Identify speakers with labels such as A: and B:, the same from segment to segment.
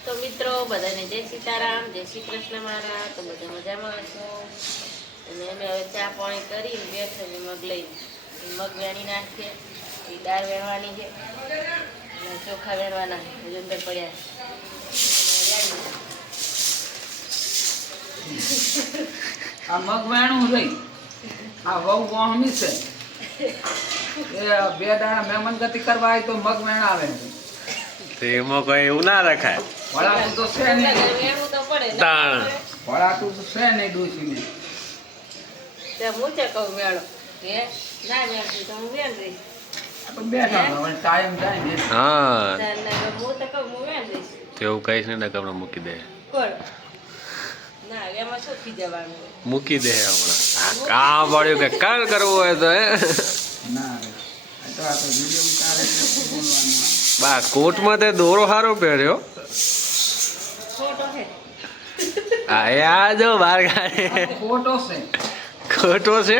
A: તો મિત્રો બધાને જય સીતારામ, જય શ્રી કૃષ્ણ મારા. તો બધા મજામાં હશો. અને અમે હવે ચા પાણી કરીને બેઠા મગ લઈ મગ વેણી નાખીએ. એ દાળ વેણવાની છે અને ચોખા વેણવાના હજુ અંદર પડ્યા.
B: આ મગ વેણું રહી આ વહુ વાહમી છે એ બે દાણા મહેમાન ગતિ કરવા આવે તો મગ વેણ આવે
C: તો એમાં કઈ એવું ના રખાય.
B: વળાતું તો છે નહીં,
A: વેણવું તો પડે ને.
C: તાણ.
B: વળાતું તો છે નહીં ડોસીને.
A: ત્યાં હું છે કહું વેણો કે ના વેણતી તો હું વેણ રહીશ.
B: આપણે બેઠા હવે ટાઈમ જાય ને
C: હા
A: હું તો કહું હું વેણ રહીશ.
C: તેવું કહીશ ને નકર હમણાં મૂકી દે.
A: કોણ ના એમાં શું થઈ જવાનું હોય?
C: મૂકી દે હમણાં. કામ પડ્યું કે કાલ કરવું હોય તો હે
B: ના રે. આ તો વિડીયો ઉતારે એટલે બોલવાનું.
C: બા કોટમાં તે દોરો સારો પહેર્યો.
A: ખોટો છે.
C: આ એ આ જો બાર ગાડી
B: આ ખોટો છે.
C: ખોટો છે.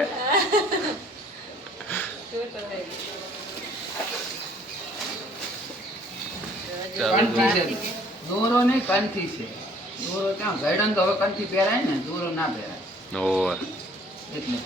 A: ખોટો છે.
B: કંઠી છે દોરો નહીં કંઠી છે. દોરો ક્યાં ગયડન તો હવે કંઠી પહેરાય ને, દોરો ના પહેરાય
C: ઓય
B: એટલે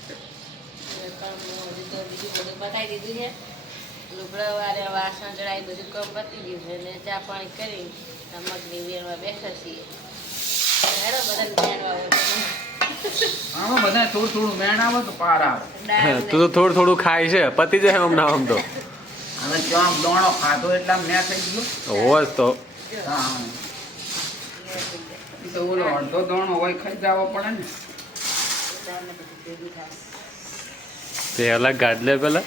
A: બીજું બધું પતાવી દીધું છે. લુગડા વારે વાસણ ચડાવી બધું કામ પતી ગયું છે અને ચા પાણી કરી મગની વેણવા બેઠા છીએ. હેડો બધાને વેણવા હોય.
B: આમાં બધા થોડું થોડું મેણ આવે તો પાર આવે.
A: દાળ
C: તું તો થોડું થોડું ખાય છે પતી જાય હમણાં આમ તો
B: હવે ચોમ દોણો ખાધો એટલે મેં થઈ ગયો.
C: હોવ તો
B: હા એ તો ઓલો અડધો દોણો હોય ખાઈ જવો પડે ને.
A: દાળને બધું ભેગું થાય.
C: તે અલગ ગાડલે પેલા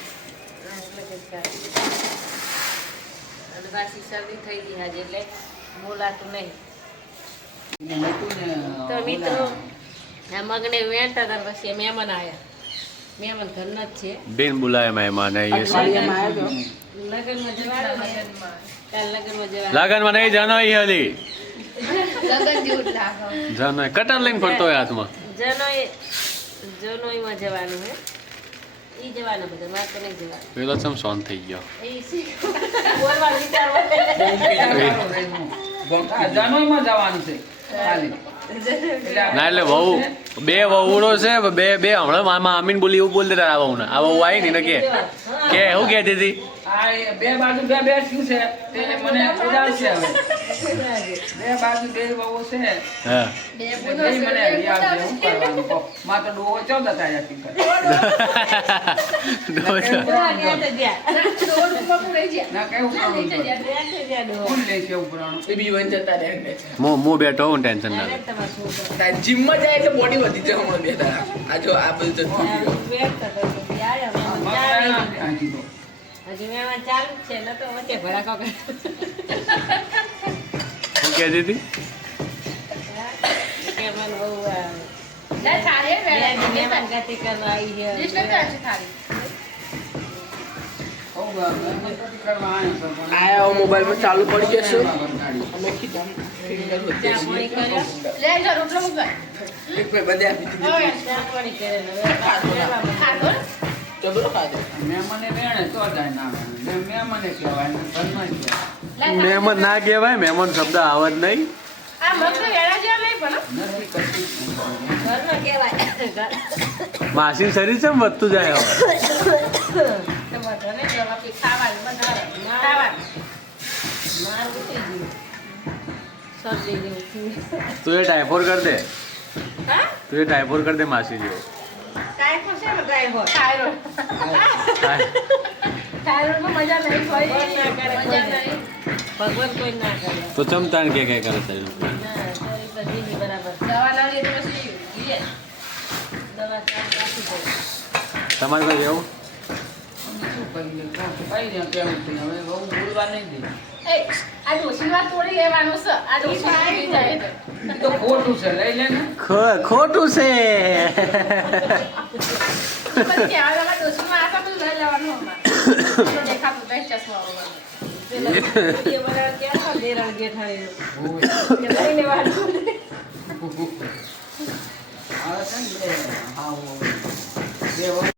A: અને પાછી શરદી થઈ ગઈ આજે એટલે બોલાતું નહીં.
B: એને હતું ને
A: તો મિત્રો આ મગને વેણતા હતા પછી મહેમાન આવ્યા. મહેમાન ઘરના જ છે.
C: બેન બોલાય મહેમાન આવીએ છે.
A: લગ્નમાં જવાનું છે. કાલ લગ્નમાં જવાનું.
C: લગનમાં નહીં જનોઈ હલી
A: લગ્ન જેવું જ લાગે.
C: જનોઈ કટર લઈને ફરતો હોય હાથમાં.
A: જનોઈમાં જવાનું હે. ઈ જવાના બધા મારે તો નહીં જવાનું.
C: પેલો ચમ સોન થઈ ગયો.
A: એ બોલવાનું વિચારવા.
B: જનોઈમાં જવાનું છે ખાલી.
C: ના એટલે વહુ બે વહુડો છે બે બે હમણાં મામા આમીન બોલી એવું બોલ દેતા આ વહુ આ વહુ આવી ને કે એવું કહેતી હતી
B: આ એ બે બાજુ બે બેઠ્યું છે તેને મને ઉડાડશે હવે. બે બાજુ બે વહુ છે
C: હા
B: બે મને યાદ છે શું કરવાનું કહો. માં તો ડોહો 14 હતા યાદ કરે. ના કેવું કરવાનું છે? કોણ લે છે ઉપરાણું?
C: હું બેઠો હું ટેન્શન ના લે.
D: જીમમાં જાય એટલે બોડી વધી જાય હમણાં બે દાડા. આ જો આ બધું તો થઈ ગયું.
A: હજી મહેમાન ચાલુ જ છે ન તો વચ્ચે ભડાકો કરે.
C: શું કહેતી હતી
A: મહેમાન બહુ મહેમાન ગતિ કરવા આવી છે.
D: આયા મોબાઈલમાં ચાલુ પડી જશે. અમે કીધું
A: ચા પાણી કર્યો.
D: એક ભાઈ બધે આપી દીધી.
A: ચા પાણી કર્યો. હવે મહેમાન
D: ચબરો ખાધો.
B: મહેમાને વેણે તો જાય ના વેણે. મહેમાને કહેવાય ને ઘરમાં જ કહેવાય.
C: મહેમાન ના કહેવાય મહેમાન શબ્દ આવે જ નહીં.
B: નથી કરતી.
A: ઘરમાં કહેવાય.
C: માસી શરીર છે વધતું જાય હવે.
A: બધાને જવાબ ખાવાનું બનાવવાનું. ખાવાનું. મારું ઉતરી ગયું. શરદી જેવું થયું.
C: તું એ ટાઈફોર કર દે
A: હા?
C: તું એ ટાઈફોર કર દે માસી જેવો.
A: ટાઈફોઈડ છે ને ટાઈફોઈડ? થાઇરોઇડમાં મજા નહીં કોઈ ના કરે. ભગવાન કોઈ ના કરે.
C: તો ચમતાણ કે કરે શરીર ઉપર.
A: ના, શરીર પર જીવી બરાબર. દવા લાવીએ તો પછી જીએ. દવા ચાલુ રાખી દઈએ.
C: તમારે કોઈ એવું
B: અમે શું કરીએ? કઈ ને કેવું છે હવે બહુ બોલવા નહીં દે. એ તો ખોટું છે લઈ લે ને.
C: ખોટું છે.
A: પેલા વિડીયો બનાવવા ક્યાં હતા? દેરાણ જેઠાણીનું. કે લઈ લેવાનું.
B: આવે છે ને બે. હા બે વહુ